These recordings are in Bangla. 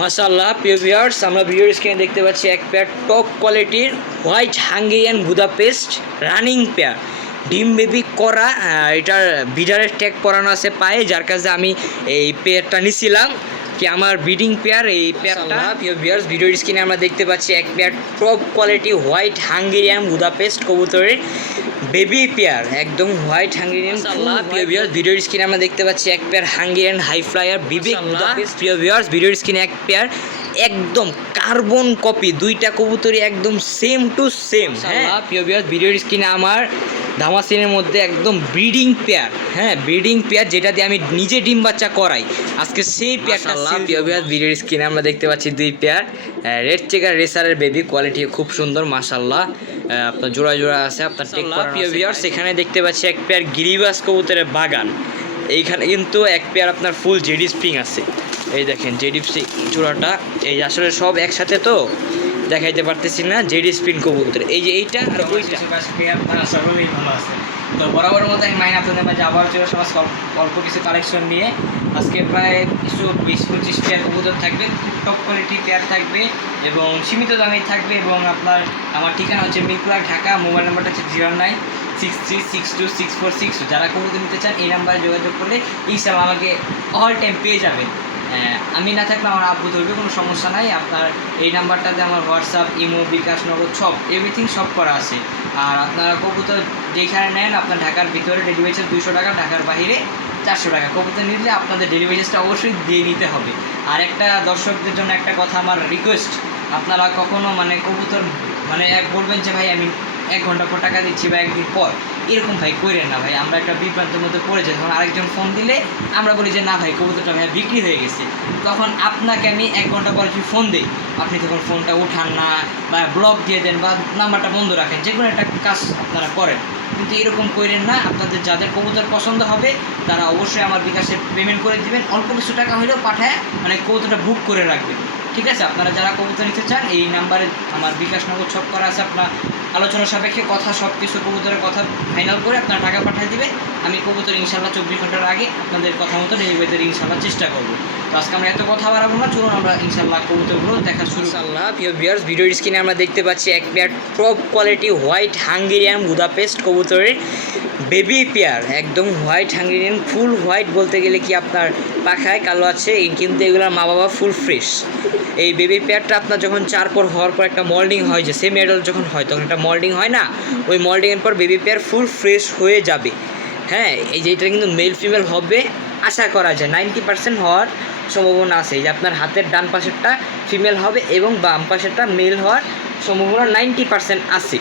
মাসাল্লাহ প্রিয় ভিউয়ার্স আমরা ভিডিওর স্ক্রিনে দেখতে পাচ্ছি এক পেয়ার টপ কোয়ালিটির white Hungarian Budapest running pair ডিম বেবি করা এটার বিডারের ট্যাগ করানো আছে পায়ে, যার কাছে আমি এই পেয়ারটা নিছিলাম, কি আমার ব্রিডিং পেয়ার এই পেয়ারটা প্রিয় ভিউয়ার্স ভিডিওর স্ক্রিনে আমরা দেখতে পাচ্ছি এক pair top quality white Hungarian Budapest কবুতরের বেবি পেয়ার একদম হোয়াইট হাঙ্গেরিয়ান প্রিয় ভিউয়ার্স ভিডিওর স্ক্রিনে আমরা দেখতে পাচ্ছি এক পেয়ার হাঙ্গেরিয়ান হাই ফ্লায়ার বিবেক প্রিয় ভিউয়ার্স ভিডিওর স্ক্রিনে এক পেয়ার একদম কার্বন কপি দুইটা কবুতরই একদম সেম টু সেম হ্যাঁ? প্রিয় ভিউয়ার্স ভিডিওর স্ক্রিনে আমার ধামাসিনের মধ্যে একদম ব্রিডিং পেয়ার হ্যাঁ ব্রিডিং পেয়ার যেটা দিয়ে আমি নিজে ডিম বাচ্চা করাই। আজকে সেই পেয়ারটা ভিডিওর স্ক্রিনে আমরা দেখতে পাচ্ছি দুই পেয়ার রেড চেকার রেসারের বেবি কোয়ালিটি খুব সুন্দর মাশাল্লাহ আপনার জোড়া জোড়া আছে আপনার টেক প্রিয় ভিউয়ার্স দেখতে পাচ্ছি এক পেয়ার গিরিবাস কবুতরের বাগান। এইখানে কিন্তু এক পেয়ার আপনার ফুল জেডি স্প্রিং আছে। এই দেখেন জেডি স্প্রিং জোড়াটা এই আসলে সব একসাথে তো? দেখাইতে পারতেছি না জেডি স্প্রিং কবুতর। এই যে এইটা আর ওইটা। ভালো আছেন তো বরাবর মতো আমি মাইন আপনাদের মাঝে আবার আসলাম আজকে অল্প- কিছু কালেকশন নিয়ে। আজকে প্রায় কিছু বিশ পঁচিশ পেয়ার কবুতর থাকবে। টপ কোয়ালিটি পেয়ার থাকবে এবং সীমিত দামে থাকবে এবং আপনার আমার ঠিকানা হচ্ছে মিরপুরা ঢাকা। মোবাইল নাম্বারটা হচ্ছে zero nine six three six two six four six. যারা কবুতর নিতে চান এই নাম্বারে যোগাযোগ করলে ইনশাল্লাহ আমাকে অল টাইম পেয়ে যাবেন। আমি না থাকলে আমার আব্বু ধরবে, কোনো সমস্যা নাই। আপনার এই নাম্বারটাতে আমার হোয়াটসঅ্যাপ, ইমো, বিকাশ, নগদ, সব এভরিথিং সব করা আছে। আর আপনারা কবুতর যেখানে নেন, আপনার ঢাকার ভিতরে ডেলিভারি চার্জ দুশো টাকা, ঢাকার বাইরে চারশো টাকা। কবুতর নিলে আপনাদের ডেলিভারি চার্জটা অবশ্যই দিয়ে নিতে হবে। আর একটা দর্শকদের জন্য একটা কথা, আমার রিকোয়েস্ট আপনারা কখনো মানে কবুতর মানে এক বলবেন যে, ভাই, আমি এক ঘণ্টা পর টাকা দিচ্ছি বা একদিন পর। এরকম ভাই করেন না ভাই, আমরা একটা বিভ্রান্তের মধ্যে পড়ে যাই। তখন আরেকজন ফোন দিলে আমরা বলি যে, না ভাই, কবুতরটা ভাই বিক্রি হয়ে গেছে। তখন আপনাকে আমি এক ঘণ্টা পরে ফোন দিই। আপনি তখন ফোনটা উঠান না বা ব্লক দিয়ে দেন বা নাম্বারটা বন্ধ রাখেন, যে কোনো একটা কাজ আপনারা করেন। কিন্তু এরকম করেন না, আপনাদের যাদের কবুতর পছন্দ হবে, তারা অবশ্যই আমার বিকাশে পেমেন্ট করে দিবেন। অল্প কিছু টাকা হলেও পাঠায় মানে কবুতরটা বুক করে রাখবেন। ঠিক আছে? আপনারা যারা কবুতর নিতে চান, এই নাম্বারে আমার বিকাশ নগদ সব করা আছে। আপনার আলোচনা সাপেক্ষে কথা সব কিছু কবুতরের কথা ফাইনাল করে আপনার টাকা পাঠিয়ে দিবে আমি কবুতর ইনশাল্লাহ চব্বিশ ঘণ্টার আগে আপনাদের কথা মতো ডেলিভারিতে ইনশাল্লাহ চেষ্টা করব। তো আজকে আমরা এত কথা বাড়াবো না, চলুন আমরা ইনশাল্লাহ কবুতরগুলো দেখা শুরু। মাশাআল্লাহ প্রিয় ভিউয়ার্স ভিডিওর স্ক্রিনে আমরা দেখতে পাচ্ছি এক pair top quality white Hungarian Budapest কবুতরের বেবি পেয়ার একদম হোয়াইট হাঙ্গেরিয়ান ফুল হোয়াইট বলতে গেলে কি আপনার পাখায় কালো আছে কিন্তু এগুলোর মা বাবা ফুল ফ্রেশ এই বেবি পেয়ারটা আপনার যখন চার পর হওয়ার পর একটা মল্ডিং হয় যে সেমি অ্যাডাল্ট যখন হয়, তখন একটা মল্ডিং হয় না, ওই মল্ডিংয়ের পর বেবি পেয়ার ফুল ফ্রেশ হয়ে যাবে। হ্যাঁ এই যে এটা কিন্তু মেল ফিমেল হবে, আশা করা যায়। নাইনটি পার্সেন্ট হওয়ার সম্ভাবনা আছে। যে আপনার হাতের ডান পাশেরটা ফিমেল হবে এবং বাম পাশেরটা মেল হওয়ার সম্ভাবনা নাইনটি পার্সেন্ট আছে।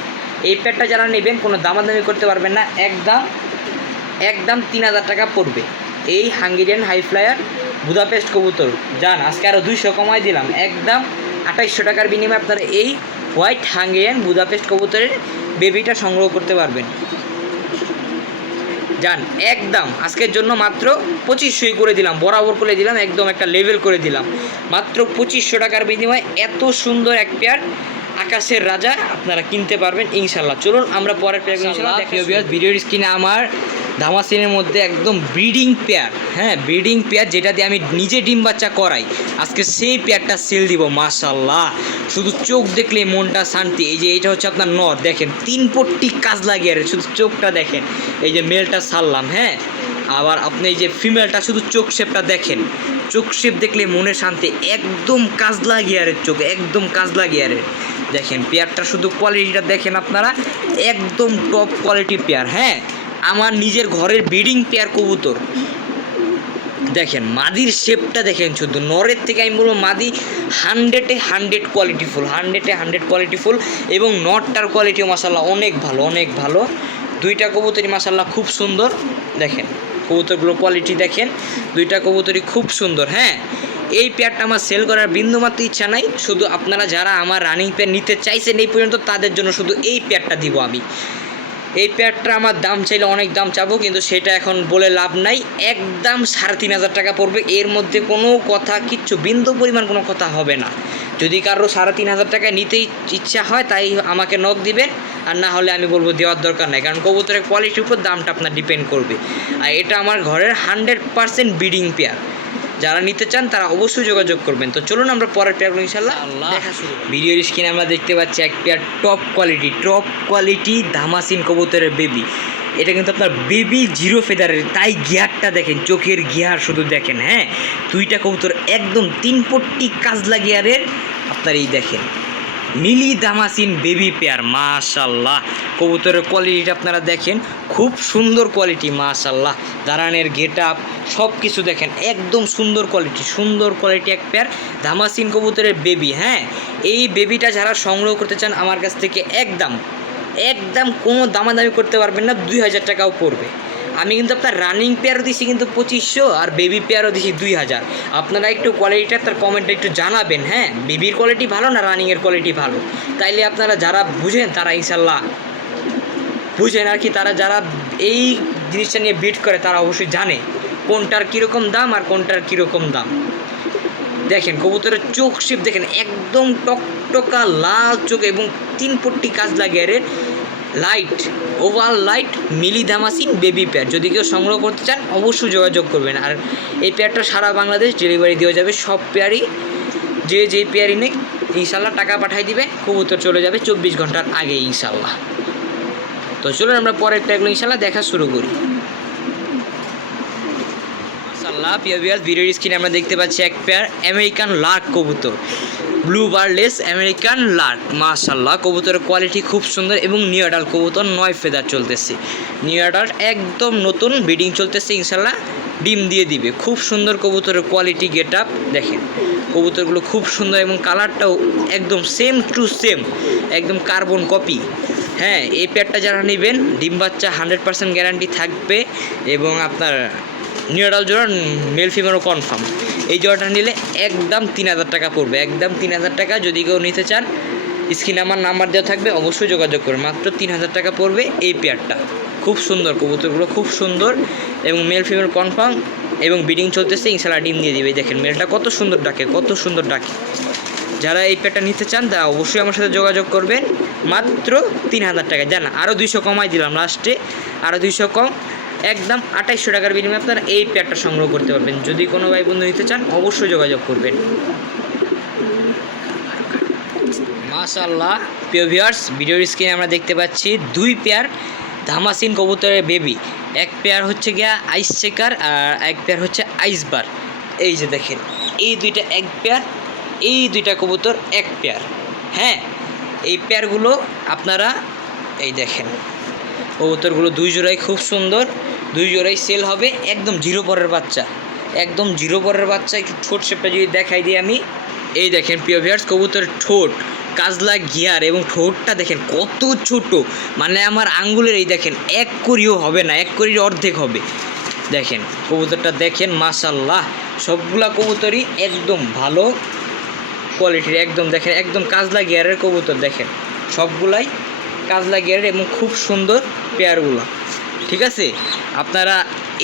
এই প্যাডটা যারা নেবেন, কোনো দামাদামি করতে পারবেন না। একদম একদম তিন হাজার টাকা পড়বে। এই হাঙ্গেরিয়ান হাই ফ্লায়ার বুদাপেস্ট কবুতর। যান আজকে আরও দুইশো কমায় দিলাম। একদম আঠাইশশো টাকার বিনিময়ে আপনারা এই হোয়াইট হাঙ্গেরিয়ান বুদাপেস্ট কবুতরের বেবিটা সংগ্রহ করতে পারবেন। যান একদম আজকের জন্য মাত্র পঁচিশশোই করে দিলাম বরাবর করে দিলাম একদম একটা লেভেল করে দিলাম। মাত্র পঁচিশশো টাকার বিনিময়ে এত সুন্দর এক পেয়ার আকাশের রাজা আপনারা কিনতে পারবেন ইনশাল্লাহ। চলুন আমরা পরের পেয়ার ভিডিওর স্ক্রিনে আমার ধামাসিনের মধ্যে একদম ব্রিডিং পেয়ার হ্যাঁ ব্রিডিং পেয়ার যেটা দিয়ে আমি নিজে ডিম বাচ্চা করাই। আজকে সেই পেয়ারটা সেল দিব মাশাল্লাহ শুধু চোখ দেখলে মনটা শান্তি। এই যে এটা হচ্ছে আপনার নর, দেখেন, তিন পট্টি কাজ আর, শুধু চোখটা দেখেন। এই যে মেলটা সারলাম হ্যাঁ? আবার আপনি এই যে ফিমেলটা শুধু চোখ শেপটা দেখেন। চোখ শেপ দেখলে মনে শান্তি। একদম কাজ লাগিয়ে আরে, চোখ, একদম কাজ লাগিয়ে আরে। দেখেন, পেয়ারটা শুধু কোয়ালিটিটা দেখেন আপনারা। একদম টপ কোয়ালিটি পেয়ার হ্যাঁ? আমার নিজের ঘরের ব্রিডিং পেয়ার কবুতর। দেখেন, মাদির শেপটা দেখেন শুধু। নরের থেকে আমি বলব মাদি হান্ড্রেডে হান্ড্রেড কোয়ালিটিফুল হান্ড্রেডে হান্ড্রেড কোয়ালিটিফুল এবং নটটার কোয়ালিটিও মাসাল্লাহ অনেক ভালো অনেক ভালো। দুইটা কবুতরই মাসাল্লাহ খুব সুন্দর। দেখেন কবুতরগুলো কোয়ালিটি দেখেন, দুইটা কবুতরই খুব সুন্দর হ্যাঁ? এই পেয়ারটা আমার সেল করার বিন্দুমাত্র ইচ্ছা নাই। শুধু আপনারা যারা আমার রানিং পেয়ার নিতে চাইছেন এই পর্যন্ত তাদের জন্য শুধু এই পেয়ারটা দিব আমি। এই প্যাডটা আমার দাম চাইলে অনেক দাম চাবো, কিন্তু সেটা এখন বলে লাভ নাই। একদম সাড়ে তিন হাজার টাকা পড়বে। এর মধ্যে কোনো কথা, কিচ্ছু, বিন্দু পরিমাণ কোনো কথা হবে না। যদি কারও সাড়ে তিন হাজার টাকা নিতে ইচ্ছা হয়, তাই আমাকে নখ দিবেন। আর না হলে আমি বলব দেওয়ার দরকার নাই, কারণ কবুতরের কোয়ালিটির উপর দামটা আপনার ডিপেন্ড করবে। আর এটা আমার ঘরের হান্ড্রেড পারসেন্ট ব্রিডিং পেয়ার যারা নিতে চান তারা অবশ্যই যোগাযোগ করবেন। তো চলুন আমরা পরের পেয়ারগুলো ইনশাল্লাহ ভিডিওর স্ক্রিনে আমরা দেখতে পাচ্ছি এক pair top quality top quality damascene কবুতরের বেবি এটা কিন্তু আপনার বেবি জিরো ফেদারের তাই গিয়ারটা দেখেন চোখের গিয়ার শুধু দেখেন হ্যাঁ? দুইটা কবুতর একদম তিন পট্টি কাজলা গিয়ারের আপনার এই দেখেন মিলি দামাসিন বেবি পেয়ার মাশাল্লাহ কবুতরের কোয়ালিটিটা আপনারা দেখেন, খুব সুন্দর কোয়ালিটি মাশাল্লাহ দাঁড়ানের গেট আপ সব কিছু দেখেন, একদম সুন্দর কোয়ালিটি সুন্দর কোয়ালিটি এক পেয়ার দামাসিন কবুতরের বেবি হ্যাঁ? এই বেবিটা যারা সংগ্রহ করতে চান, আমার কাছ থেকে একদম একদম কোনো দামাদামি করতে পারবেন না, দুই হাজার টাকাও পড়বে। আমি কিন্তু আপনার রানিং পেয়ারও দিছি কিন্তু পঁচিশশো আর বেবি পেয়ারও দিছি দুই হাজার। আপনারা একটু কোয়ালিটিটা তার কমেন্টে একটু জানাবেন হ্যাঁ? বেবির কোয়ালিটি ভালো না রানিংয়ের কোয়ালিটি ভালো? তাইলে আপনারা যারা বুঝেন তারা ইনশাল্লাহ বুঝেন আর কি, তারা যারা এই জিনিসটা নিয়ে বিট করে তারা অবশ্যই জানে কোনটার কীরকম দাম আর কোনটার কীরকম দাম। দেখেন, কবুতরের চোখ শেপ দেখেন, একদম টকটকা, লাল চোখ এবং তিন পট্টি কাজ লাগে এর লাইট ওভার লাইট মিলি ধামাসিন বেবি পেয়ার যদি কেউ সংগ্রহ করতে চান, অবশ্যই যোগাযোগ করবেন। আর এই পেয়ারটা সারা বাংলাদেশ ডেলিভারি দেওয়া যাবে। সব পেয়ারই, যে যে পেয়ারই নেই ইনশাল্লাহ টাকা পাঠাই দিবে। কবুতর চলে যাবে চব্বিশ ঘণ্টার আগে ইনশাল্লাহ তো চলুন, আমরা পরের পেয়ারগুলো ইনশাল্লাহ দেখা শুরু করি। মাশাল্লাহ প্রিয় বিয়ার ভিডিওর স্ক্রিনে আমরা দেখতে পাচ্ছি এক পেয়ার আমেরিকান লার্ক কবুতর। ব্লু বার্লেস, আমেরিকান লার্ক মাশাল্লাহ কবুতরের কোয়ালিটি খুব সুন্দর এবং নিউ কবুতর নয় ফেদার চলতেছে। নিউ একদম নতুন ব্রিডিং চলতেছে ইনশাল্লাহ ডিম দিয়ে দিবে। খুব সুন্দর কবুতরের কোয়ালিটি গেট আপ দেখেন। কবুতরগুলো খুব সুন্দর এবং কালারটাও একদম সেম টু সেম একদম কার্বন কপি হ্যাঁ এই প্যাডটা যারা নেবেন, ডিম বাচ্চা হান্ড্রেড পার্সেন্ট গ্যারান্টি থাকবে এবং আপনার নিউডাল জোড়া, মেল ফিমেলও কনফার্ম এই জোড়াটা নিলে একদম তিন হাজার টাকা পড়বে, একদম তিন হাজার টাকা যদি কেউ নিতে চান স্ক্রিনে আমার নাম্বার দেওয়া থাকবে, অবশ্যই যোগাযোগ করবে মাত্র তিন হাজার টাকা পড়বে এই পেয়ারটা খুব সুন্দর কবুতরগুলো, খুব সুন্দর এবং মেল ফিমেল কনফার্ম এবং বিডিং চলতেছে, ইনশাল্লাহ ডিম দিয়ে দিবে। দেখেন মেলটা কত সুন্দর ডাকে, কত সুন্দর ডাকে। যারা এই পেয়ারটা নিতে চান, তারা অবশ্যই আমার সাথে যোগাযোগ করবেন মাত্র তিন হাজার টাকা জানা আরও দুইশো কমাই দিলাম লাস্টে আরও দুইশো কম। একদম আঠাইশশো টাকার বিনিময়ে আপনারা এই পেয়ারটা সংগ্রহ করতে পারবেন। যদি কোনো ভাই বন্ধু নিতে চান, অবশ্যই যোগাযোগ করবেন। মাশাল্লাহ প্রিয় ভিউয়ার্স ভিডিওর স্ক্রিনে আমরা দেখতে পাচ্ছি দুই পেয়ার ধামাসিন কবুতরের বেবি এক পেয়ার হচ্ছে গিয়া আইস চেকার আর এক পেয়ার হচ্ছে আইসবার এই যে দেখেন, এই দুইটা এক পেয়ার এই দুইটা কবুতর এক পেয়ার হ্যাঁ এই পেয়ারগুলো আপনারা, এই দেখেন, কবুতরগুলো দুই জোড়াই খুব সুন্দর। দুই জোড়াই সেল হবে, একদম জিরো পরের বাচ্চা। একদম জিরো পরের বাচ্চা, একটু ঠোঁট শেপটা যদি দেখাই দিই আমি। এই দেখেন, প্রিয় ভিয়ার্স কবুতরের ঠোঁট, কাজলা গিয়ার এবং ঠোঁটটা দেখেন কত ছোট। মানে আমার আঙ্গুলের এই দেখেন, এক করিও হবে না, এক করির অর্ধেক হবে। দেখেন, কবুতরটা দেখেন মাশাল্লাহ সবগুলা কবুতরই একদম ভালো কোয়ালিটির একদম দেখেন, একদম কাজলা গিয়ারের কবুতর দেখেন। সবগুলাই কাজলা গিয়ারের এবং খুব সুন্দর পেয়ারগুলো ঠিক আছে? আপনারা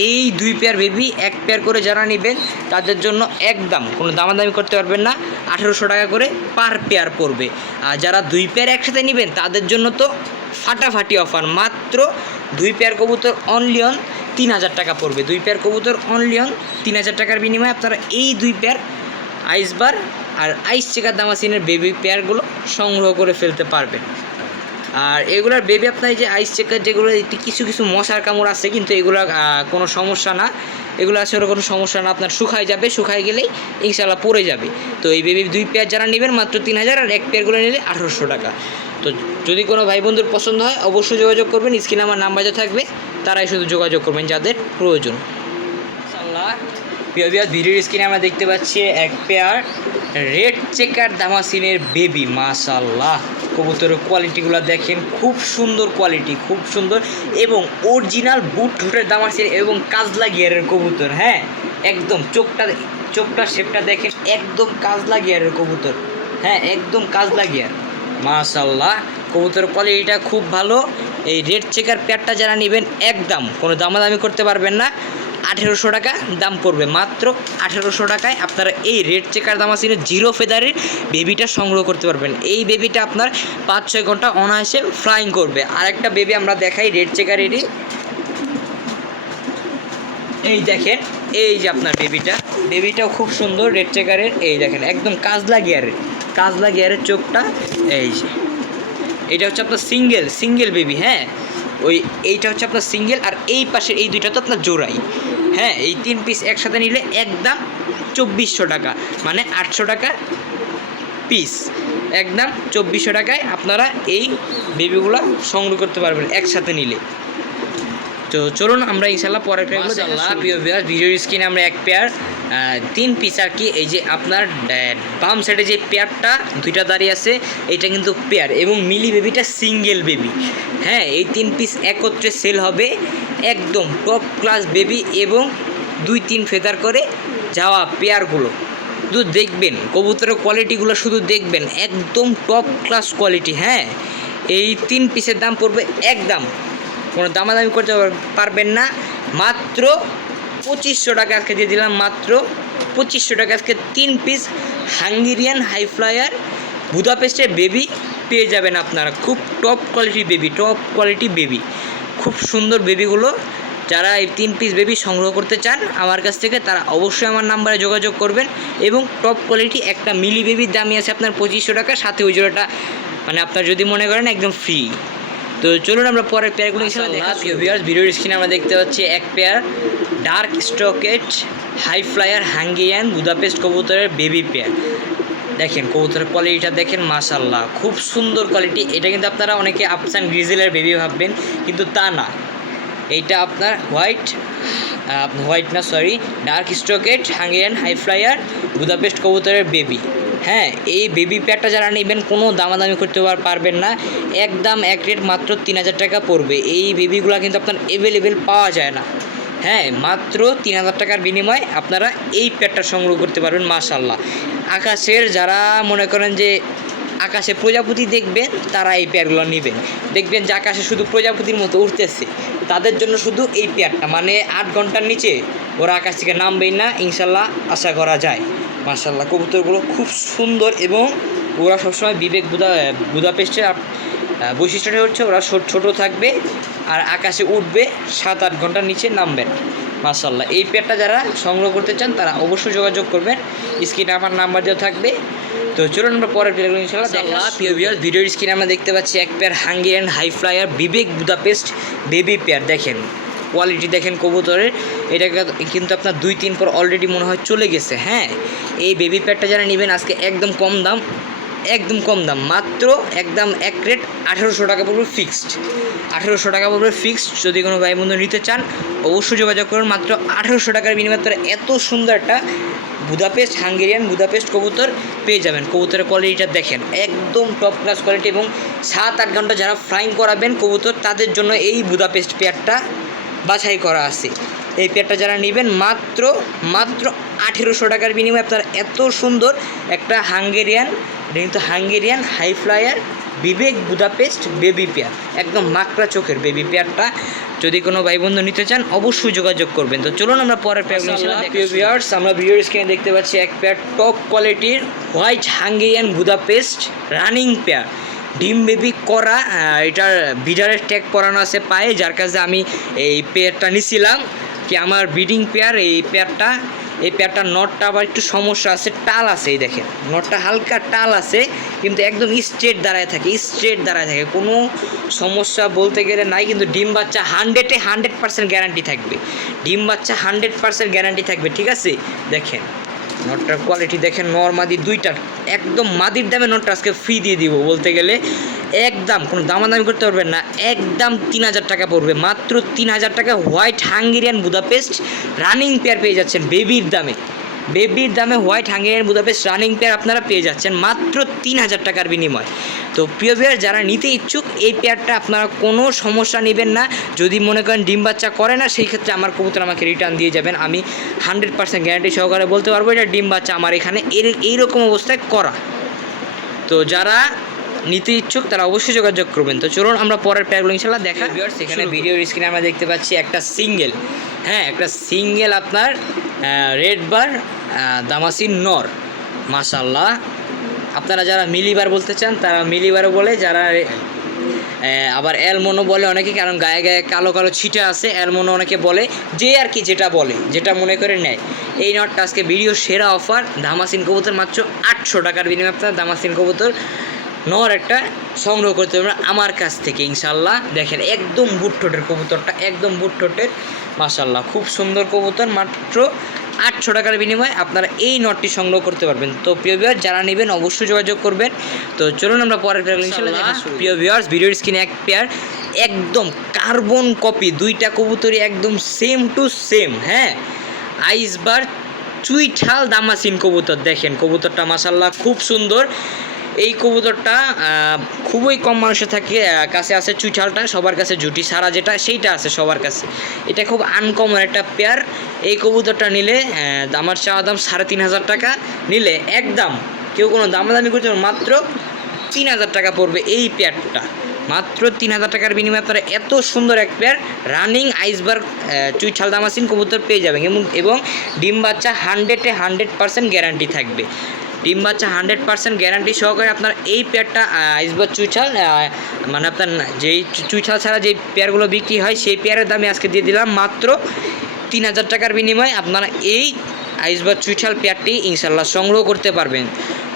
এই দুই পেয়ার বেবি এক পেয়ার করে যারা নেবেন, তাদের জন্য একদম কোনো দামাদামি করতে পারবেন না। আঠেরোশো টাকা করে পার পেয়ার পড়বে। আর যারা দুই পেয়ার একসাথে নেবেন, তাদের জন্য তো ফাটাফাটি অফার মাত্র দুই পেয়ার কবুতর অনলি অন তিন হাজার টাকা পড়বে। দুই পেয়ার কবুতর অনলি অন তিন হাজার টাকার বিনিময়ে আপনারা এই দুই পেয়ার আইসবার আর আইস চেকার দামাসিনের বেবি পেয়ারগুলো সংগ্রহ করে ফেলতে পারবেন। আর এগুলার বেবি আপনার যে আইস চেকার যেগুলো, একটু কিছু কিছু মশার কামড় আছে, কিন্তু এগুলো কোনো সমস্যা না। এগুলো আসলে কোনো সমস্যা না, আপনার শুকায় যাবে, শুকায় গেলেই ইনশাল্লাহ পড়ে যাবে। তো এই বেবি দুই পেয়ার যারা নেবেন, মাত্র তিন হাজার আর এক পেয়ারগুলো নিলে আঠারোশো টাকা। তো যদি কোনো ভাই বন্ধুর পছন্দ হয়, অবশ্যই যোগাযোগ করবেন, স্ক্রিনে আমার নাম্বার যা থাকবে, তারাই শুধু যোগাযোগ করবেন, যাদের প্রয়োজন। ভিডিওর স্ক্রিনে আমরা দেখতে পাচ্ছি এক পেয়ার রেড চেকার দামাসিনের বেবি মাশাল্লাহ কবুতরের কোয়ালিটিগুলো দেখেন, খুব সুন্দর কোয়ালিটি খুব সুন্দর। এবং অরিজিনাল বুট ঠোঁটের দামাসিন এবং কাজলা গিয়ারের কবুতর হ্যাঁ? একদম চোখটা চোখটা শেপটা দেখেন, একদম কাজলা গিয়ারের কবুতর হ্যাঁ? একদম কাজলা গিয়ার মাশাল্লাহ কবুতর কোয়ালিটিটা খুব ভালো। এই রেড চেকার প্যাডটা যারা নেবেন, একদম কোনো দামাদামি করতে পারবেন না। আঠেরোশো টাকা, দাম পড়বে মাত্র আঠেরোশো টাকায়। আপনারা এই রেড চেকার দাম দামাসিনের জিরো ফেদারের বেবিটা সংগ্রহ করতে পারবেন। এই বেবিটা আপনার পাঁচ ছয় ঘণ্টা অনায়াসে ফ্লাইং করবে। আরেকটা বেবি আমরা দেখাই, রেড চেকারেরই এই দেখেন, এই যে আপনার বেবিটা। বেবিটাও খুব সুন্দর রেড চেকারের, এই দেখেন, একদম কাজলা গিয়ারের। কাজলা গিয়ারের চোখটা, এই যে। এটা হচ্ছে আপনার সিঙ্গেল সিঙ্গেল বেবি হ্যাঁ? ওই এইটা হচ্ছে আপনার সিঙ্গেল, আর এই পাশের এই দুইটা তো আপনার জোড়াই। হ্যাঁ এই তিন পিস একসাথে নিলে একদম চব্বিশশো টাকা। মানে আটশো টাকা পিস একদম চব্বিশশো টাকায় আপনারা এই বেবিগুলো সংগ্রহ করতে পারবেন একসাথে নিলে। তো চলুন আমরা ইনশাল্লাহ পরের পেয়ারগুলো প্রিয় ভিউয়ার ভিডিওর স্ক্রিনে আমরা এক পেয়ার তিন পিস আর কি, এই যে আপনার বাম সাইডে যে পেয়ারটা দুইটা দাঁড়িয়ে আছে এটা কিন্তু পেয়ার এবং মিলি বেবিটা সিঙ্গেল বেবি হ্যাঁ এই তিন পিস একত্রে সেল হবে একদম টপ ক্লাস বেবি এবং দুই তিন ফেদার করে যাওয়া পেয়ারগুলো শুধু দেখবেন, কবুতরের কোয়ালিটিগুলো শুধু দেখবেন, একদম টপ ক্লাস কোয়ালিটি হ্যাঁ। এই তিন পিসের দাম পড়বে একদম। কোনো দামাদামি করতে পার- পারবেন না, মাত্র পঁচিশশো টাকা আজকে দিয়ে দিলাম মাত্র পঁচিশশো টাকা আজকে তিন পিস হাঙ্গেরিয়ান হাই ফ্লায়ার বুদাপেস্টের বেবি পেয়ে যাবেন আপনারা। খুব টপ কোয়ালিটির বেবি টপ কোয়ালিটি বেবি খুব সুন্দর বেবিগুলো যারা এই তিন পিস বেবি সংগ্রহ করতে চান, আমার কাছ থেকে তারা অবশ্যই আমার নাম্বারে যোগাযোগ করবেন এবং টপ কোয়ালিটি একটা মিলি বেবির দামই আছে আপনার পঁচিশশো টাকা, সাথে ওই জোড়াটা মানে আপনার যদি মনে করেন একদম ফ্রি তো চলুন আমরা পরের পেয়ারগুলো ভিউয়ার্স ভিডিওর স্ক্রিনে আমরা দেখতে পাচ্ছি এক পেয়ার ডার্ক স্টকেট হাই ফ্লায়ার হাঙ্গিয়ান বুদাপেস্ট কবুতরের বেবি পেয়ার দেখেন কবুতরের কোয়ালিটিটা দেখেন মাশাল্লাহ খুব সুন্দর কোয়ালিটি এটা কিন্তু আপনারা অনেকে আপসান গ্রিজেলের বেবি ভাববেন কিন্তু তা না। এইটা আপনার হোয়াইট হোয়াইট না সরি ডার্ক স্টকেট হাঙ্গেরিয়ান হাই ফ্লায়ার বুদাপেস্ট কবুতরের বেবি হ্যাঁ এই বেবি প্যাডটা যারা নেবেন কোনো দামাদামি করতে পারবেন না। একদম এক রেট মাত্র তিন হাজার টাকা পড়বে। এই বেবিগুলো কিন্তু আপনার অ্যাভেলেবেল পাওয়া যায় না। হ্যাঁ মাত্র তিন হাজার টাকার বিনিময়ে আপনারা এই প্যাডটা সংগ্রহ করতে পারবেন মাশাল্লাহ আকাশের যারা মনে করেন যে আকাশে প্রজাপতি দেখবেন তারা এই পেয়ারগুলো নেবেন দেখবেন যে আকাশে শুধু প্রজাপতির মতো উঠতেছে তাদের জন্য শুধু এই পেয়ারটা। মানে আট ঘণ্টার নিচে ওরা আকাশ থেকে নামবেই না, ইনশাল্লাহ আশা করা যায়। মার্শাল্লাহ কবুতরগুলো খুব সুন্দর এবং ওরা সবসময় বিবেক বুদা বুদাপেস্টের বৈশিষ্ট্যটা হচ্ছে ওরা ছোট ছোট থাকবে আর আকাশে উঠবে সাত আট ঘণ্টার নিচে নামবেন। মার্শাল্লাহ এই পেয়ারটা যারা সংগ্রহ করতে চান তারা অবশ্যই যোগাযোগ করবেন। স্ক্রিনে আমার নাম্বার দেওয়া থাকবে। তো চলুন আমরা পরের পেয়ারগুলো ইনশাল্লাহ প্রিয় ভিডিওর স্ক্রিনে আমরা দেখতে পাচ্ছি এক পেয়ার হাঙ্গেরিয়ান হাই ফ্লায়ার বিবেক বুদাপেস্ট বেবি পেয়ার দেখেন কোয়ালিটি দেখেন কবুতরের। এটা কিন্তু আপনার দুই তিন পর অলরেডি মনে হয় চলে গেছে। হ্যাঁ এই বেবি প্যাডটা যারা নেবেন আজকে একদম কম দাম। একদম কম দাম। মাত্র একদম এক রেট আঠেরোশো টাকা পড়বে ফিক্সড আঠেরোশো টাকা পড়বে ফিক্সড যদি কোনো ভাই বন্ধু নিতে চান, অবশ্যই যোগাযোগ করুন। মাত্র আঠেরোশো টাকার বিনিময়ে তারা এত সুন্দর একটা বুদাপেস্ট হাঙ্গেরিয়ান বুদাপেস্ট কবুতর পেয়ে যাবেন। কবুতরের কোয়ালিটিটা দেখেন। একদম টপ ক্লাস কোয়ালিটি এবং সাত আট ঘণ্টা যারা ফ্রাইং করাবেন কবুতর, তাদের জন্য এই বুদাপেস্ট পেয়ারটা বাছাই করা আছে। এই পেয়ারটা যারা নেবেন মাত্র মাত্র আঠেরোশো টাকার বিনিময়ে আপনারা এত সুন্দর একটা হাঙ্গেরিয়ান কিন্তু হাঙ্গেরিয়ান হাই ফ্লায়ার বিবেক বুদাপেস্ট বেবি পেয়ার একদম মাকড়া চোখের বেবি পেয়ারটা। যদি কোনো ভাই বন্ধু নিতে চান অবশ্যই যোগাযোগ করবেন। তো চলুন আমরা পরের মাশাআল্লাহ, আমরা ভিডিওর স্ক্রিনে দেখতে পাচ্ছি এক পেয়ার টপ কোয়ালিটির white Hungarian Budapest running pair ডিম বেবি করা এটার বিডারের ট্যাগ পরানো আছে পায়ে যার কাছে আমি এই পেয়ারটা নিছিলাম। কি আমার ব্রিডিং পেয়ার এই পেয়ারটা এই পেয়ারটার নটটা আবার একটু সমস্যা আছে, টাল আছে, এই দেখেন। নটটা হালকা টাল আছে, কিন্তু একদম স্ট্রেট দাঁড়ায় থাকে স্ট্রেট দাঁড়ায় থাকে। কোনো সমস্যা বলতে গেলে নাই, কিন্তু ডিম বাচ্চা হান্ড্রেডে হান্ড্রেড পার্সেন্ট গ্যারান্টি থাকবে। ডিম বাচ্চা হান্ড্রেড পার্সেন্ট গ্যারান্টি থাকবে, ঠিক আছে? দেখেন নটটার কোয়ালিটি দেখেন নর মাদি দুইটার, একদম মাদির দামে নটটা আজকে ফ্রি দিয়ে দিব, বলতে গেলে একদম কোনো দামাদামি করতে পারবেন না। একদম তিন হাজার টাকা পড়বে। মাত্র তিন হাজার টাকা white Hungarian Budapest running pair পেয়ে যাচ্ছেন বেবির দামে। বেবির দামে white Hungarian Budapest running pair আপনারা পেয়ে যাচ্ছেন মাত্র তিন হাজার টাকার বিনিময়। তো প্রিয় পেয়ার যারা নিতে ইচ্ছুক, এই পেয়ারটা আপনারা কোনো সমস্যা নেবেন না। যদি মনে করেন ডিম বাচ্চা করে না, সেই ক্ষেত্রে আমার কবুতর আমাকে রিটার্ন দিয়ে যাবেন। আমি হান্ড্রেড পার্সেন্ট গ্যারান্টি সহকারে বলতে পারব এটা ডিম বাচ্চা আমার এখানে এর এইরকম অবস্থায় করা। তো যারা নিতে ইচ্ছুক তারা অবশ্যই যোগাযোগ করবেন। তো চলুন আমরা পরের প্যারগুলো ইনশাল্লাহ দেখা। সেখানে ভিডিওর স্ক্রিনে আমরা দেখতে পাচ্ছি একটা সিঙ্গেল হ্যাঁ একটা সিঙ্গেল আপনার রেড বার দামাসিন নর। মাশাল্লাহ আপনারা যারা মিলিবার বলতে চান তারা মিলিবারও বলে যারা আবার অ্যালমোনো বলে অনেকে কারণ গায়ে গায়ে কালো কালো ছিটা আছে অ্যালমোনো অনেকে বলে যে আর কি যেটা বলে যেটা মনে করে নেয়। এই নটটা আজকে ভিডিও সেরা অফার ধামাসিন কবুতর মাত্র আটশো টাকার বিনিময়ে আপনার ধামাসিন কবুতর। নর একটা সংগ্রহ করতে পারবেন আমার কাছ থেকে ইনশাল্লাহ দেখেন একদম বুটঠোটের কবুতরটা একদম বুটঠোটের মাশাল্লাহ খুব সুন্দর কবুতর মাত্র আটশো টাকার বিনিময়ে আপনারা এই নটটি সংগ্রহ করতে পারবেন। তো প্রিয় ভিউয়ার যারা নেবেন অবশ্যই যোগাযোগ করবেন। তো চলুন আমরা পরের পেয়ার ইনশাল্লাহ। প্রিয় ভিউয়ার্স ভিডিওর স্ক্রিনে এক পেয়ার একদম কার্বন কপি দুইটা কবুতরই একদম সেম টু সেম হ্যাঁ? আইসবার চুইঠাল দামাসিন কবুতর দেখেন কবুতরটা মাসাল্লাহ খুব সুন্দর। এই কবুতরটা খুবই কম মানুষের থাকে কাছে আছে চুইঠালটা সবার কাছে জুটি সারা যেটা সেইটা আছে সবার কাছে। এটা খুব আনকমন একটা পেয়ার এই কবুতরটা নিলে আমার চাওয়া দাম সাড়ে তিন হাজার টাকা। নিলে একদম কেউ কোনো দামাদামি না, মাত্র তিন হাজার টাকা পড়বে এই পেয়ারটা মাত্র তিন হাজার টাকার বিনিময়ে আপনারা এত সুন্দর এক পেয়ার রানিং আইসবার্গ চুইঠাল দামাসিন কবুতর পেয়ে যাবেন। এবং এবং ডিম বাচ্চা হান্ড্রেডে হান্ড্রেড পার্সেন্ট গ্যারান্টি থাকবে। ডিম বাচ্চা হান্ড্রেড পার্সেন্ট গ্যারান্টি সহকারে আপনার এই পেয়ারটা আইসবার্গ চুইছাল মানে আপনার যেই চু- চুইঠাল ছাড়া যে পেয়ারগুলো বিক্রি হয় সেই পেয়ারের দামে আজকে দিয়ে দিলাম। মাত্র তিন হাজার টাকার বিনিময়ে আপনারা এই আইসবার্গ চুইছাল পেয়ারটি ইনশাল্লাহ সংগ্রহ করতে পারবেন।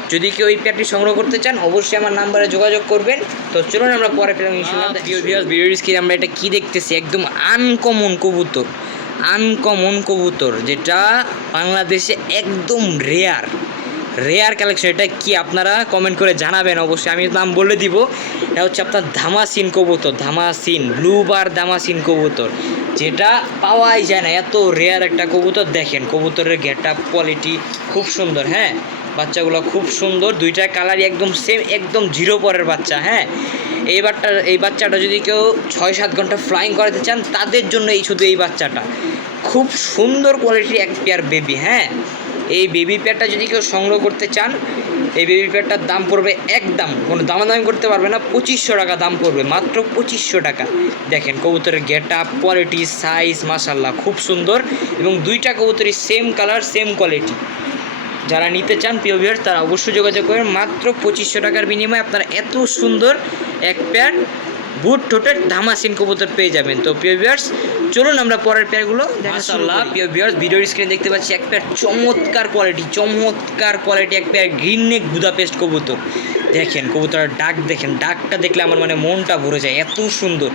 যদি কেউ এই পেয়ারটি সংগ্রহ করতে চান, অবশ্যই আমার নাম্বারে যোগাযোগ করবেন। তো চলুন আমরা পরে পেলাম ভিডিও স্ক্রিনে আমরা এটা কী দেখতেছি? একদম আনকমন কবুতর। আনকমন কবুতর, যেটা বাংলাদেশে একদম রেয়ার রেয়ার কালেকশন এটা কি আপনারা কমেন্ট করে জানাবেন? অবশ্যই আমি নাম বলে দিব। এটা হচ্ছে আপনার ধামাসিন কবুতর ধামাসিন ব্লু বার ধামাসিন কবুতর। যেটা পাওয়াই যায় না, এত রেয়ার একটা কবুতর দেখেন। কবুতরের গেট আপ কোয়ালিটি খুব সুন্দর হ্যাঁ? বাচ্চাগুলো খুব সুন্দর, দুইটা কালারই একদম সেম একদম জিরো পরের বাচ্চা হ্যাঁ? এইবারটা এই বাচ্চাটা যদি কেউ ছয় সাত ঘণ্টা ফ্লাইং করাতে চান, তাদের জন্য এই শুধু এই বাচ্চাটা। খুব সুন্দর কোয়ালিটির এক পেয়ার বেবি হ্যাঁ? এই বেবি প্যাডটা যদি কেউ সংগ্রহ করতে চান, এই বেবি প্যাডটার দাম পড়বে একদম, কোনো দামাদামি করতে পারবে না, পঁচিশশো টাকা দাম পড়বে, মাত্র পঁচিশশো টাকা। দেখেন, কবুতরের গেট আপ কোয়ালিটি সাইজ মাসাল্লাহ খুব সুন্দর এবং দুইটা কবুতরই সেম কালার সেম কোয়ালিটি যারা নিতে চান, প্রিয় তারা অবশ্যই যোগাযোগ করবেন। মাত্র পঁচিশশো টাকার বিনিময়ে আপনারা এত সুন্দর এক পেয়ার বুট ঠোঁটের ধামাসিন কবুতর পেয়ে যাবেন। তো প্রিয় ভিউয়ার্স চলুন আমরা পরের পেয়ারগুলো মাশাআল্লাহ প্রিয় ভিউয়ার্স ভিডিওর স্ক্রিনে দেখতে পাচ্ছি এক পেয়ার চমৎকার কোয়ালিটি চমৎকার কোয়ালিটি এক পেয়ার গ্রিন নেক বুদাপেস্ট কবুতর। দেখেন কবুতরের ডাক দেখেন ডাকটা দেখলে আমার মানে মনটা ভরে যায় এত সুন্দর।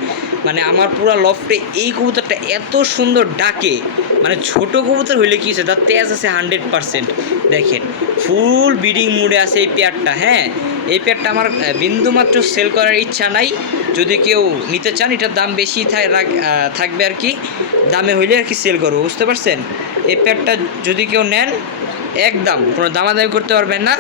মানে আমার পুরো লফটে এই কবুতরটা এত সুন্দর ডাকে। মানে ছোট কবুতর হইলে কি হচ্ছে তার তেজ আছে হান্ড্রেড পার্সেন্ট দেখেন ফুল বিডিং মুডে আছে এই পেয়ারটা হ্যাঁ? এই প্যাডটা আমার বিন্দুমাত্র সেল করার ইচ্ছা নাই। যদি কেউ নিতে চান, এটার দাম বেশি থাকবে আর কি। দামে হইলে আর কি সেল করব, বুঝতে পারছেন? এই প্যাডটা যদি কেউ নেন, একদম কোনো দামাদামি করতে পারবেন না,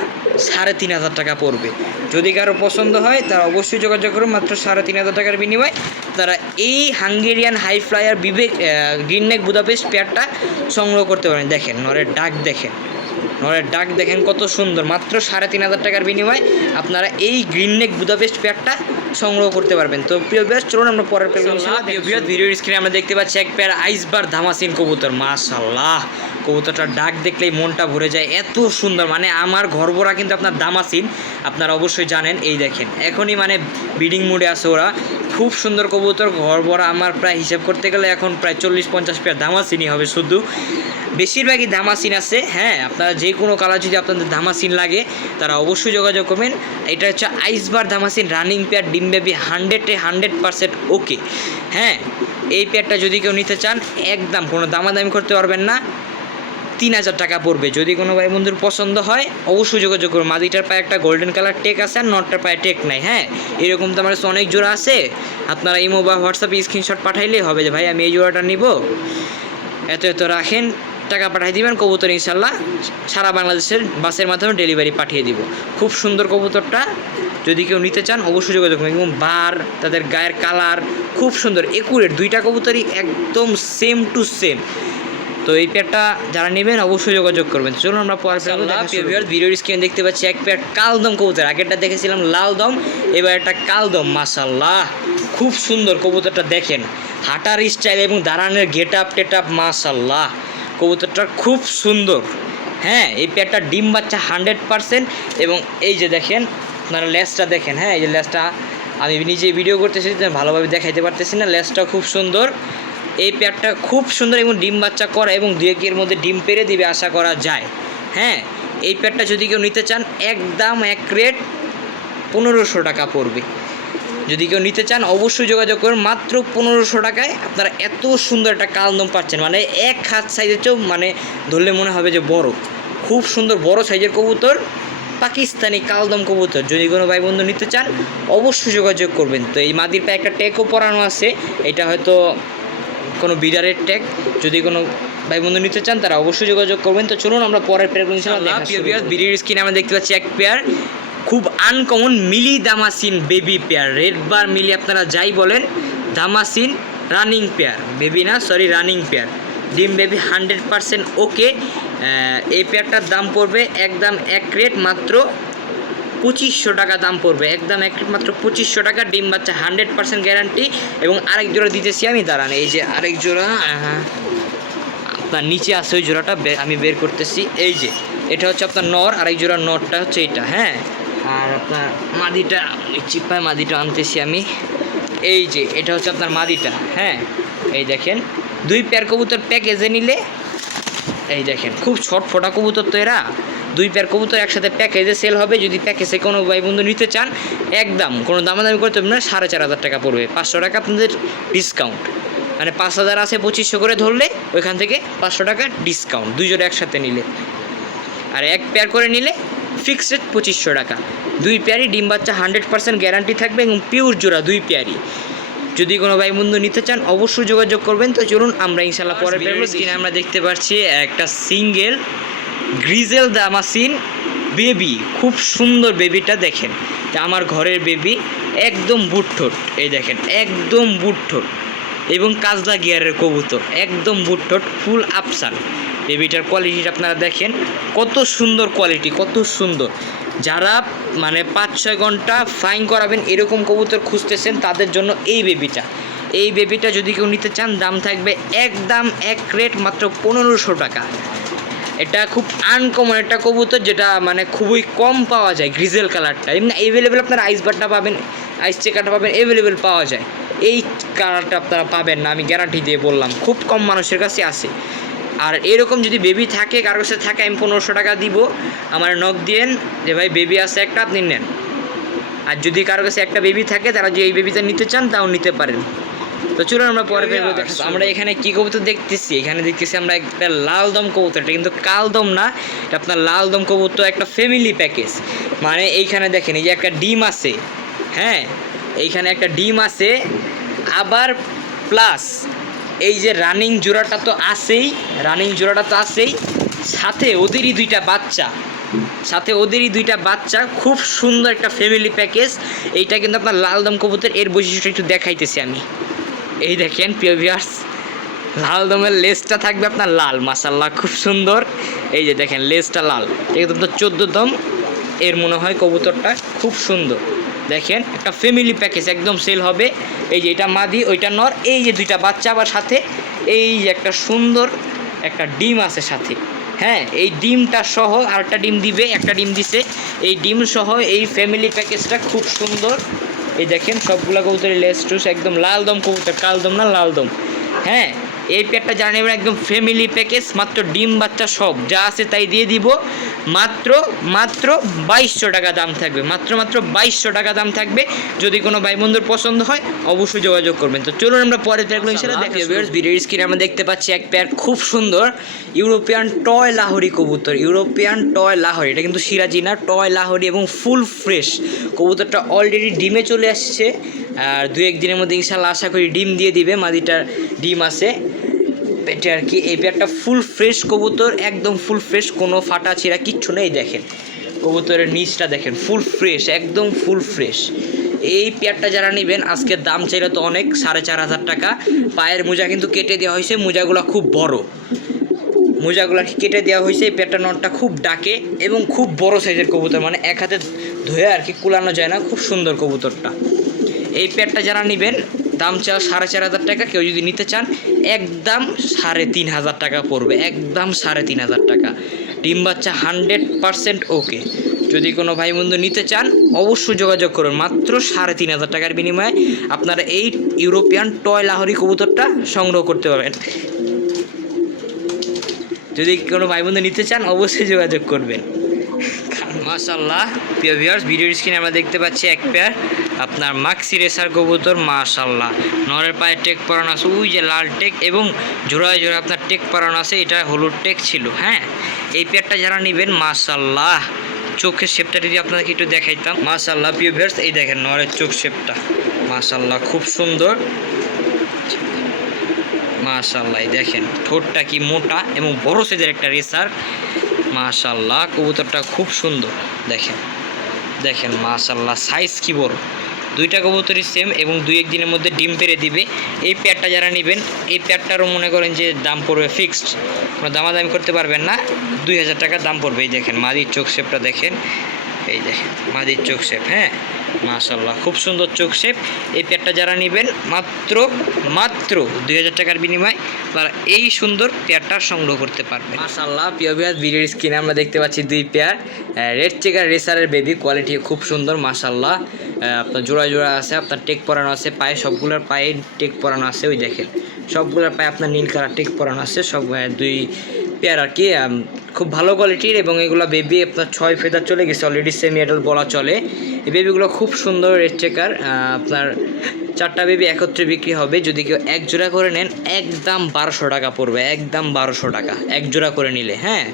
সাড়ে তিন হাজার টাকা পড়বে। যদি কারও পছন্দ হয়, তারা অবশ্যই যোগাযোগ করুন, মাত্র সাড়ে তিন হাজার টাকার বিনিময়ে। তারা এই হাঙ্গেরিয়ান হাই ফ্লায়ার বিবেক গ্রিন নেক বুদাপেস্ট পেয়ারটা সংগ্রহ করতে পারেন। দেখেন, নরের ডাক দেখেন। নরের ডাক দেখেন কত সুন্দর, মাত্র সাড়ে তিন হাজার টাকার বিনিময়ে আপনারা এই গ্রিন নেক বুদাপেস্ট পেয়ারটা সংগ্রহ করতে পারবেন। তো প্রিয় বিয়াস চলুন আমরা পরের প্রিয় ভিডিওর স্ক্রিনে আমরা দেখতে পাচ্ছি এক পেয়ার আইসবার ধামাসিন কবুতর। মাশাল্লাহ কবুতরটার ডাক দেখলেই মনটা ভরে যায়। এত সুন্দর মানে আমার ঘর ভরা কিন্তু আপনার দামাসিন আপনারা অবশ্যই জানেন এই দেখেন। এখনই মানে বিডিং মুডে আছে ওরা। খুব সুন্দর কবুতর ঘর ভরা আমার প্রায় হিসাব করতে গেলে এখন প্রায় চল্লিশ পঞ্চাশ পেয়ার দামাসিনই হবে শুধু। বেশিরভাগই ধামাসিন আছে হ্যাঁ আপনারা যে কোনো কালার যদি আপনাদের ধামাসিন লাগে তারা অবশ্যই যোগাযোগ করবেন। এটা হচ্ছে ice bar damascene running pair ডিম বেবি হান্ড্রেডে হান্ড্রেড পারসেন্ট ওকে। হ্যাঁ এই পেয়ারটা যদি কেউ নিতে চান, একদম কোনো দামাদামি করতে পারবেন না। তিন হাজার টাকা পড়বে। যদি কোনো ভাই বন্ধুর পছন্দ হয়, অবশ্যই যোগাযোগ করুন। মাদিটার পায়ে একটা গোল্ডেন কালার টেক আছে আর নটটার পায়ে টেক নাই হ্যাঁ? এরকম তো আমার কাছে অনেক জোড়া আছে। আপনারা ইমো বা হোয়াটসঅ্যাপে স্ক্রিনশট পাঠাইলেই হবে যে, ভাই, আমি এই জোড়াটা নিব। এত এত রাখেন। টাকা পাঠিয়ে দিবেন কবুতর ইনশাল্লাহ সারা বাংলাদেশের বাসের মাধ্যমে ডেলিভারি পাঠিয়ে দিব। খুব সুন্দর কবুতরটা যদি কেউ নিতে চান অবশ্যই যোগাযোগ করবেন এবং বার তাদের গায়ের কালার খুব সুন্দর একুরেট দুইটা কবুতরই একদম সেম টু সেম তো এই পেয়ারটা যারা নেবেন অবশ্যই যোগাযোগ করবেন। চলুন আমরা ভিডিওর স্ক্রিনে দেখতে পাচ্ছি এক পেয়ার কালদম কবুতর। আগেরটা দেখেছিলাম লাল দম এবার একটা কালদম মাসাল্লাহ খুব সুন্দর কবুতরটা দেখেন। হাঁটার স্টাইল এবং দাঁড়ানোর গেট আপ টেট আপ মাসাল্লাহ কবুতরটা খুব সুন্দর। হ্যাঁ এই পেয়ারটা ডিম বাচ্চা হান্ড্রেড পার্সেন্ট এবং এই যে দেখেন, আপনারা লেসটা দেখেন হ্যাঁ এই যে লেসটা আমি নিজে ভিডিও করতেছি ভালোভাবে দেখাইতে পারতেছি না লেসটা খুব সুন্দর। এই পেয়ারটা খুব সুন্দর এবং ডিম বাচ্চা করা এবং দু একের মধ্যে ডিম পেরে দিবে আশা করা যায়। হ্যাঁ এই পেয়ারটা যদি কেউ নিতে চান, একদম এক রেট পনেরোশো টাকা পড়বে। যদি কেউ নিতে চান অবশ্যই যোগাযোগ করুন। মাত্র পনেরোশো টাকায় আপনারা এত সুন্দর একটা কালদম পাচ্ছেন। মানে এক হাত সাইজের চেয়েও মানে ধরলে মনে হবে যে বড়। খুব সুন্দর বড় সাইজের কবুতর পাকিস্তানি কালদম কবুতর। যদি কোনো ভাই বন্ধু নিতে চান অবশ্যই যোগাযোগ করবেন। তো এই মাদির পায়ে একটা ট্যাগও পরানো আছে। এটা হয়তো কোনো বিডারের ট্যাগ যদি কোনো ভাই বন্ধু নিতে চান তারা অবশ্যই যোগাযোগ করবেন। তো চলুন আমরা পরের পেয়ারগুলো বিডির স্কিনে আমরা দেখতে পাচ্ছি এক পেয়ার খুব uncommon mealy damascene baby pair red bar mealy আপনারা যাই বলেন দামাসিন রানিং পেয়ার বেবি না সরি রানিং পেয়ার ডিম বেবি হান্ড্রেড পারসেন্ট ওকে এই পেয়ারটার দাম পড়বে একদম এক রেট মাত্র পঁচিশশো টাকা দাম পড়বে। একদম এক রেট মাত্র পঁচিশশো টাকা। ডিম বাচ্চা হান্ড্রেড পার্সেন্ট গ্যারান্টি এবং আরেক জোড়া দিতেছি আমি, দাঁড়ান, এই যে আরেক জোড়া আপনার নিচে আছে ওই জোড়াটা আমি বের করতেছি। এই যে, এটা হচ্ছে আপনার নর, আরেক জোড়া নরটা হচ্ছে এটা হ্যাঁ? আর আপনার মাদিটা চিপায় মাদিটা আনতেছি আমি। এই যে, এটা হচ্ছে আপনার মাদিটা হ্যাঁ? এই দেখেন, দুই পেয়ার কবুতর প্যাকেজে নিলে, এই দেখেন, খুব ছট ছটফটা কবুতর তো এরা। দুই পেয়ার কবুতর একসাথে প্যাকেজে সেল হবে, যদি প্যাকেজে কোনো ভাই বন্ধু নিতে চান, একদম কোনো দামাদামি করতে না, সাড়ে চার হাজার টাকা পড়বে, পাঁচশো টাকা আপনাদের ডিসকাউন্ট মানে পাঁচ হাজার আছে পঁচিশশো করে ধরলে, ওইখান থেকে পাঁচশো টাকা ডিসকাউন্ট দুই জোড়া একসাথে নিলে। আর এক পেয়ার করে নিলে ফিক্সড রেট পঁচিশশো টাকা। দুই পেয়ারই ডিম বাচ্চা হান্ড্রেড পার্সেন্ট গ্যারান্টি থাকবে এবং পিওর জোড়া দুই পেয়ারই যদি কোনো ভাই বন্ধু নিতে চান অবশ্যই যোগাযোগ করবেন। তো চলুন আমরা ইনশাল্লাহ পরে স্ক্রিনে আমরা দেখতে পাচ্ছি একটা সিঙ্গেল গ্রিজেল দামাসিন বেবি। খুব সুন্দর বেবিটা দেখেন। তা আমার ঘরের বেবি একদম বুটঠোট। এই দেখেন একদম বুটঠোট। এবং কাজলা গিয়ারের কবুতর একদম বুটঠোট ফুল আফসান বেবিটার কোয়ালিটিটা আপনারা দেখেন। কত সুন্দর কোয়ালিটি কত সুন্দর। যারা মানে পাঁচ ছয় ঘণ্টা ফ্লাইং করাবেন, এরকম কবুতর খুঁজতেছেন, তাদের জন্য এই বেবিটা এই বেবিটা যদি কেউ নিতে চান, দাম থাকবে একদম এক রেট মাত্র পনেরোশো টাকা। এটা খুব আনকমন একটা কবুতর, যেটা মানে খুবই কম পাওয়া যায় গ্রিজেল কালারটা এমনি অ্যাভেলেবেল আপনার আইস বারটা পাবেন আইস চেকারটা পাবেন অ্যাভেলেবেল পাওয়া যায়। এই কালারটা আপনারা পাবেন না, আমি গ্যারান্টি দিয়ে বললাম। খুব কম মানুষের কাছে আছে। আর এরকম যদি বেবি থাকে কারোর কাছে থাকে আমি পনেরোশো টাকা দিব। আমার নখ দিয়েন যে ভাই বেবি আছে একটা আপনি নেন। আর যদি কারোর কাছে একটা বেবি থাকে তারা যদি এই বেবিটা নিতে চান তাও নিতে পারেন। তো চলুন আমরা পরে আমরা এখানে কি কবুতর দেখতেছি? এখানে দেখতেছি আমরা একটা লাল দম কবুতর। এটা কিন্তু কাল দম না এটা আপনার লাল দম কবুতর একটা ফ্যামিলি প্যাকেজ মানে এইখানে দেখেন এই যে একটা ডিম আছে হ্যাঁ? এইখানে একটা ডিম আছে আবার প্লাস এই যে রানিং জোড়াটা তো আছেই রানিং জোড়াটা তো আছেই। সাথে ওদেরই দুইটা বাচ্চা। সাথে ওদেরই দুইটা বাচ্চা, খুব সুন্দর একটা ফ্যামিলি প্যাকেজ এইটা কিন্তু আপনার লাল দম কবুতর এর বৈশিষ্ট্য একটু দেখাইতেছি আমি। এই দেখেন, প্রিয় ভিউয়ার্স লাল দমের লেজটা থাকবে আপনার লাল মাসাল্লাহ খুব সুন্দর। এই যে দেখেন লেজটা লাল। এটা কিন্তু চোদ্দ দম, এর মনে হয় কবুতরটা খুব সুন্দর। দেখেন, একটা ফ্যামিলি প্যাকেজ একদম সেল হবে। এই যে এটা মাদি, ওইটা নর, এই যে দুইটা বাচ্চা আবার সাথে, এই যে একটা সুন্দর একটা ডিম আছে সাথে। হ্যাঁ এই ডিমটা সহ আরেকটা ডিম দিবে, একটা ডিম দিছে। এই ডিম সহ এই ফ্যামিলি প্যাকেজটা খুব সুন্দর। এই দেখেন, সবগুলা কবুতরের লেস টুস একদম লাল দম, কবুতর কাল দম না, লাল দম। হ্যাঁ এই প্যাকটা জানা নেবেন একদম ফ্যামিলি প্যাকেজ মাত্র ডিম বাচ্চা সব। যা আছে তাই দিয়ে দিব। মাত্র মাত্র বাইশশো টাকা দাম থাকবে। মাত্র মাত্র বাইশশো টাকা দাম থাকবে। যদি কোনো ভাই বন্ধুর পছন্দ হয় অবশ্যই যোগাযোগ করবেন। তো চলুন আমরা পরের প্যাকগুলো ইনশাআল্লাহ দেখি ভিডিওর স্ক্রিনে আমরা দেখতে পাচ্ছি এক প্যার খুব সুন্দর ইউরোপিয়ান টয় লাহোরি কবুতর। ইউরোপিয়ান টয় লাহোরি এটা কিন্তু সিরাজি না টয় লাহোরি এবং ফুল ফ্রেশ কবুতরটা অলরেডি ডিমে চলে আসছে। আর দু এক দিনের মধ্যে ইনশাল্লাহ আশা করি ডিম দিয়ে দিবে। মাদিটার ডিম আছে। পেটে আর কি, এই পেয়ারটা ফুল ফ্রেশ কবুতর, একদম ফুল ফ্রেশ কোনো ফাটা ছিঁড়া কিচ্ছু নেই দেখেন। কবুতরের নিচটা দেখেন ফুল ফ্রেশ একদম ফুল ফ্রেশ এই পেয়ারটা যারা নেবেন, আজকে দাম চাইলে তো অনেক, সাড়ে চার হাজার টাকা। পায়ের মোজা কিন্তু কেটে দেওয়া হয়েছে, মোজাগুলো খুব বড়। মোজাগুলো কেটে দেওয়া হয়েছে, এই পেটটা নটটা খুব ডাকে এবং খুব বড় সাইজের কবুতর মানে এক হাতে ধুয়ে আর কি কুলানো যায় না, খুব সুন্দর কবুতরটা। এই পেটটা যারা নেবেন দাম চাও সাড়ে চার হাজার টাকা, কেউ যদি নিতে চান, একদম সাড়ে তিন হাজার টাকা পড়বে, একদম সাড়ে তিন হাজার টাকা। ডিম বাচ্চা হান্ড্রেড পারসেন্ট ওকে। যদি কোনো ভাই বন্ধু নিতে চান, অবশ্যই যোগাযোগ করুন, মাত্র সাড়ে তিন হাজার টাকার বিনিময়ে আপনারা এই ইউরোপিয়ান টয় লাহরি কবুতরটা সংগ্রহ করতে পারবেন। যদি কোনো ভাই বন্ধু নিতে চান, অবশ্যই যোগাযোগ করবেন। মাশাল্লাহ প্রিয় ভিউয়ার্স ভিডিওর স্ক্রিনে আমরা দেখতে পাচ্ছি এক পেয়ার আপনার মাক্সি রেসার কবুতর মাশাল্লাহ নরের পায়ে টেক পরানো আছে, ওই যে লাল টেক এবং জোড়ায় জোড়া আপনার টেক পরানো আছে, এটা হলুদ টেক ছিল হ্যাঁ? এই পেয়ারটা যারা নেবেন মাশাল্লাহ চোখের শেপটা যদি আপনাদেরকে একটু দেখাইতাম মাশাল্লাহ প্রিয় এই দেখেন নরের চোখ শেপটা মাশাল্লাহ খুব সুন্দর। মাশাল্লাহ দেখেন, ঠোঁটটা কি মোটা এবং বড় সাইজের একটা রেসার। মাশাল্লাহ কবুতরটা খুব সুন্দর, দেখেন। দেখেন মাশাল্লাহ সাইজ কি বড়? দুইটা কবুতরই সেম এবং দুই একদিনের মধ্যে ডিম পেরে দিবে। এই প্যাডটা যারা নেবেন, এই প্যাডটারও মনে করেন যে দাম পড়বে ফিক্সড কোনো দামাদামি করতে পারবেন না। দুই হাজার টাকা দাম পড়বে, এই দেখেন, মাদির চোখ শেপটা দেখেন। এই দেখেন, মাদির চোখ শেপ হ্যাঁ? মাশাল্লাহ খুব সুন্দর চোখ শেপ এই পেয়ারটা যারা নেবেন, মাত্র মাত্র দুই হাজার টাকার বিনিময়ে তারা এই সুন্দর পেয়ারটা সংগ্রহ করতে পারবে মাশাল্লাহ প্রিয় বিয়ার ভিডিওর স্ক্রিনে আমরা দেখতে পাচ্ছি দুই পেয়ার রেড চেকার রেসারের বেবি কোয়ালিটি খুব সুন্দর মাশাল্লাহ আপনার জোড়া জোড়া আছে, আপনার টেক পরানো আছে, পায়ে সবগুলোর পায়ে টেক পরানো আছে, ওই দেখেন। সবগুলোর পায়ে আপনার নীল কালার টেক পরানো আছে, সব দুই পেয়ার আর কি খুব ভালো কোয়ালিটির এবং এগুলো বেবি আপনার ছয় ফেদার চলে গেছে অলরেডি সেমি অ্যাডাল্ট বলা চলে। এই বেবিগুলো খুব সুন্দর রেড চেকার আপনার চারটা বেবি একত্রে বিক্রি হবে। যদি কেউ এক জোড়া করে নেন, একদম বারোশো টাকা পড়বে, একদম বারোশো টাকা, এক জোড়া করে নিলে হ্যাঁ?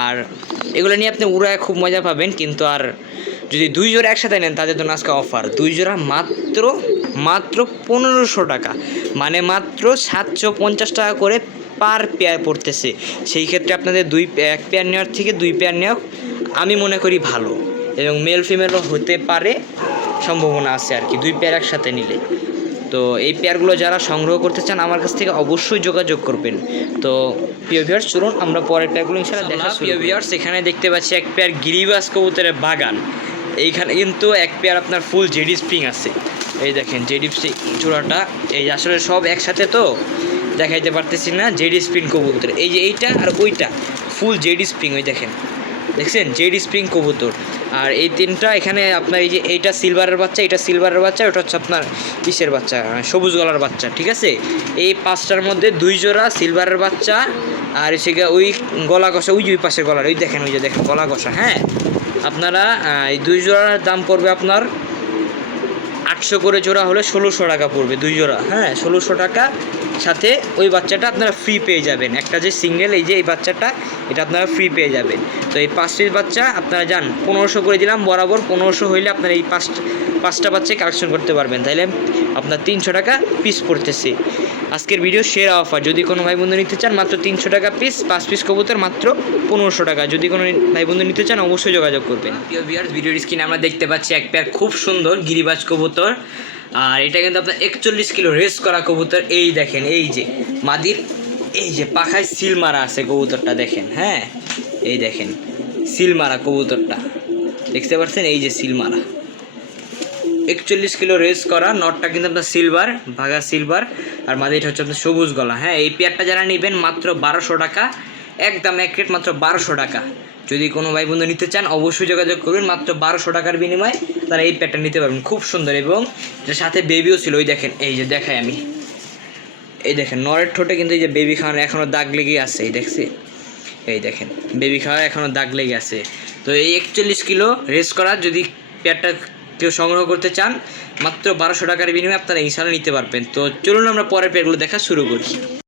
আর এগুলো নিয়ে আপনি উড়ায় খুব মজা পাবেন, কিন্তু আর যদি দুই জোড়া একসাথে নেন, তাদের জন্য আজকে অফার দুই জোড়া মাত্র মাত্র পনেরোশো টাকা মানে মাত্র সাতশো পঞ্চাশ টাকা করে পার পেয়ার পড়তেছে। সেই ক্ষেত্রে আপনাদের দুই এক পেয়ার নেওয়ার থেকে দুই পেয়ার নেওয়া আমি মনে করি ভালো। এবং মেল ফিমেলও হতে পারে সম্ভাবনা আছে আর কি দুই পেয়ার একসাথে নিলে। তো এই পেয়ারগুলো যারা সংগ্রহ করতে চান আমার কাছ থেকে অবশ্যই যোগাযোগ করবেন। তো প্রিয় ভিউয়ার্স চলুন আমরা পরের পেয়ারগুলো ইনশাআল্লাহ দেখা প্রিয় ভিউয়ার্স এখানে দেখতে পাচ্ছি এক পেয়ার গিরিবাস কবুতরের বাগান। এইখানে কিন্তু এক পেয়ার আপনার ফুল জেডি স্প্রিং আছে। এই দেখেন জেডি স্প্রিং চূড়াটা এই আসলে সব একসাথে তো? দেখাইতে পারতেছি না জেডি স্প্রিং কবুতর। এই যে এইটা আর ওইটা ফুল জেডি স্প্রিং ওই দেখেন। দেখছেন? জেডি স্প্রিং কবুতর। আর এই তিনটা এখানে আপনার এই যে এইটা সিলভারের বাচ্চা এটা সিলভারের বাচ্চা ওটা হচ্ছে আপনার কিসের বাচ্চা আহ, সবুজ গলার বাচ্চা ঠিক আছে? এই পাঁচটার মধ্যে দুই জোড়া সিলভারের বাচ্চা আর গিয়ে ওই গলা কষা ওই যে ওই পাশের গলার ওই দেখেন ওই যে দেখেন গলা কষা হ্যাঁ? আপনারা এই দুই জোড়ার দাম পড়বে আপনার আটশো করে জোড়া হলে ষোলোশো টাকা পড়বে দুই জোড়া হ্যাঁ? ষোলোশো টাকা সাথে ওই বাচ্চাটা আপনারা ফ্রি পেয়ে যাবেন। একটা যে সিঙ্গেল এই যে এই বাচ্চাটা, এটা আপনারা ফ্রি পেয়ে যাবেন। তো এই পাঁচ পিস বাচ্চা আপনারা যান, পনেরোশো করে দিলাম, বরাবর পনেরোশো হইলে আপনারা এই পাঁচ, পাঁচটা বাচ্চায় কালেকশন করতে পারবেন। তাইলে আপনার তিনশো টাকা পিস পড়তেছে। আজকের ভিডিও সেরা অফার যদি কোনো ভাই বন্ধু নিতে চান, মাত্র তিনশো টাকা পিস পাঁচ পিস কবুতর, মাত্র পনেরোশো টাকা। যদি কোনো ভাই বন্ধু নিতে চান, অবশ্যই যোগাযোগ করবেন। ভিডিওর স্ক্রিনে আমরা দেখতে পাচ্ছি এক পেয়ার খুব সুন্দর গিরিবাজ কবুতর। আর এটা কিন্তু আপনার একচল্লিশ কিলো রেস করা কবুতর, এই দেখেন, এই যে মাদির, এই যে পাখায় সিল মারা আছে কবুতরটা দেখেন হ্যাঁ? এই দেখেন, সিল মারা কবুতরটা, দেখতে পাচ্ছেন? এই যে সিল মারা। একচল্লিশ কিলো রেস করা, নটটা কিন্তু আপনার সিলভার ভাগা সিলভার আর মাদিটা হচ্ছে আপনার সবুজ গলা হ্যাঁ? এই পেয়ারটা যারা নেবেন মাত্র বারোশো টাকা, একদম এক রেট মাত্র বারোশো টাকা। যদি কোনো ভাই বন্ধু নিতে চান, অবশ্যই যোগাযোগ করবেন। মাত্র বারোশো টাকার বিনিময়ে তারা এই প্যাডটা নিতে পারবেন। খুব সুন্দর এবং এটার সাথে বেবিও ছিল, ওই দেখেন, এই যে দেখাই আমি। এই দেখেন, নরের ঠোঁটে কিন্তু এই যে বেবি খাওয়ানো এখনও দাগ লেগে আছে, এই দেখছি। এই দেখেন বেবি খাওয়ার এখনও দাগ লেগে আছে। তো এই একচল্লিশ কিলো রেস করা, যদি পেয়ারটা কেউ সংগ্রহ করতে চান, মাত্র বারোশো টাকার বিনিময়ে আপনারা ইনশাল্লাহ নিতে পারবেন। তো চলুন আমরা পরের পেয়ারগুলো দেখা শুরু করি।